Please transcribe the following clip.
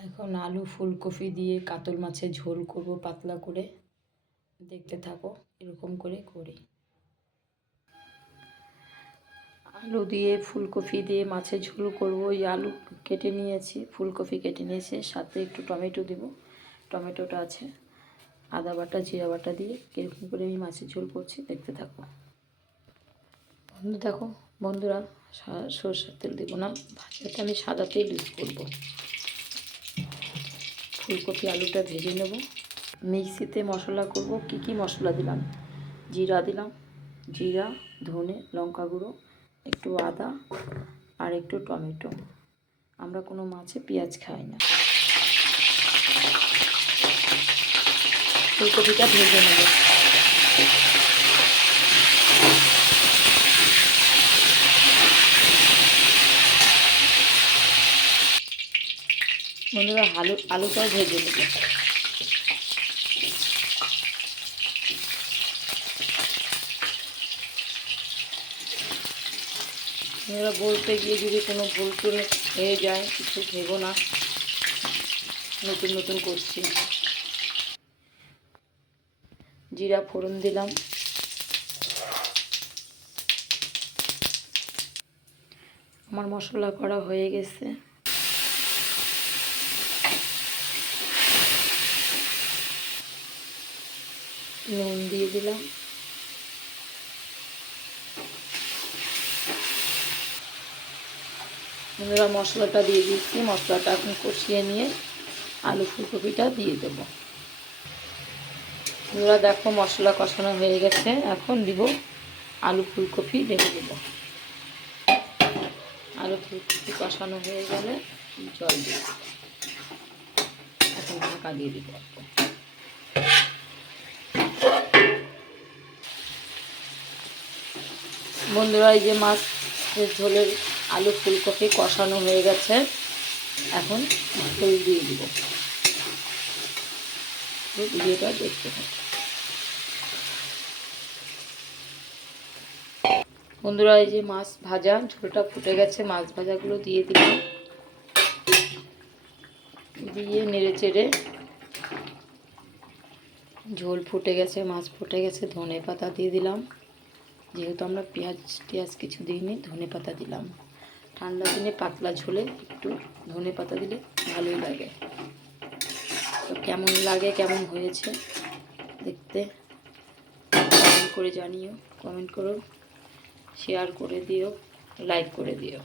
এখন আলু ফুলকপি দিয়ে কাতল মাছের ঝোল করব পাতলা করে, দেখতে থাকো। এরকম করে করি। আলু দিয়ে ফুলকপি দিয়ে মাছের ঝোল করব। ওই আলু কেটে নিয়েছি, ফুলকপি কেটে নিয়েছি, সাথে একটু টমেটো দেব। টমেটোটা আছে। আদা বাটা জিরা বাটা দিয়ে কীরকম করে আমি মাছের ঝোল করছি, দেখতে থাকো। দেখো বন্ধুরা, সরষের তেল দেবো না, ভাজাতে আমি সাদা তেল ইউজ করবো। ফুলকপি আলুটা ভেজে নেব। মিক্সিতে মশলা করব। কি মশলা দিলাম? জিরা দিলাম, জিরা, ধনে, লঙ্কা গুঁড়ো, একটু আদা আর একটু টমেটো। আমরা কোনো মাছে পেঁয়াজ খাই না। ফুলকপিটা ভেজে নেব। বন্ধুরা আলুটাও ভেজে নেব। আপনারা বলতে গিয়ে যদি কোনো ভুল করে হয়ে যায়, কিছু ভেবো না, নতুন নতুন করছি। জিরা ফোড়ন দিলাম। আমার মশলা করা হয়ে গেছে। নুন দিয়ে দিলাম। বন্ধুরা মশলাটা দিয়ে দিচ্ছি। মশলাটা এখন কষিয়ে নিয়ে আলু ফুলকপিটা দিয়ে দেব। বন্ধুরা দেখো মশলা কষানো হয়ে গেছে। এখন দিব আলু ফুলকপি, ঢেকে দেব। আলু ফুলকপি কষানো হয়ে গেলে জল দিয়ে দেব। এখন ঢাকা দিয়ে দিব। বন্ধুরা এই যে মাছের ঝোলের আলু ফুলকপি কষানো হয়ে গেছে। এখন ঝোল দিয়ে দিব। ভিডিওটা দেখতে থাকুন। বন্ধুরা এই যে মাছ ভাজা ঝোলটা ফুটে গেছে, মাছ ভাজাগুলো দিয়ে দিলাম। দিয়ে নেড়ে চেড়ে, ঝোল ফুটে গেছে, মাছ ফুটে গেছে, ধনে পাতা দিয়ে দিলাম। যেহেতু আমরা পেঁয়াজ টিয়াজ কিছু দিইনি, ধনে পাতা দিলাম। ঠান্ডা দিনে পাতলা ঝোলে একটু ধনে পাতা দিলে ভালোই লাগে। তো কেমন লাগে, কেমন হয়েছে দেখতে কমেন্ট করে জানিও। কমেন্ট করো, শেয়ার করে দিও, লাইক করে দিও।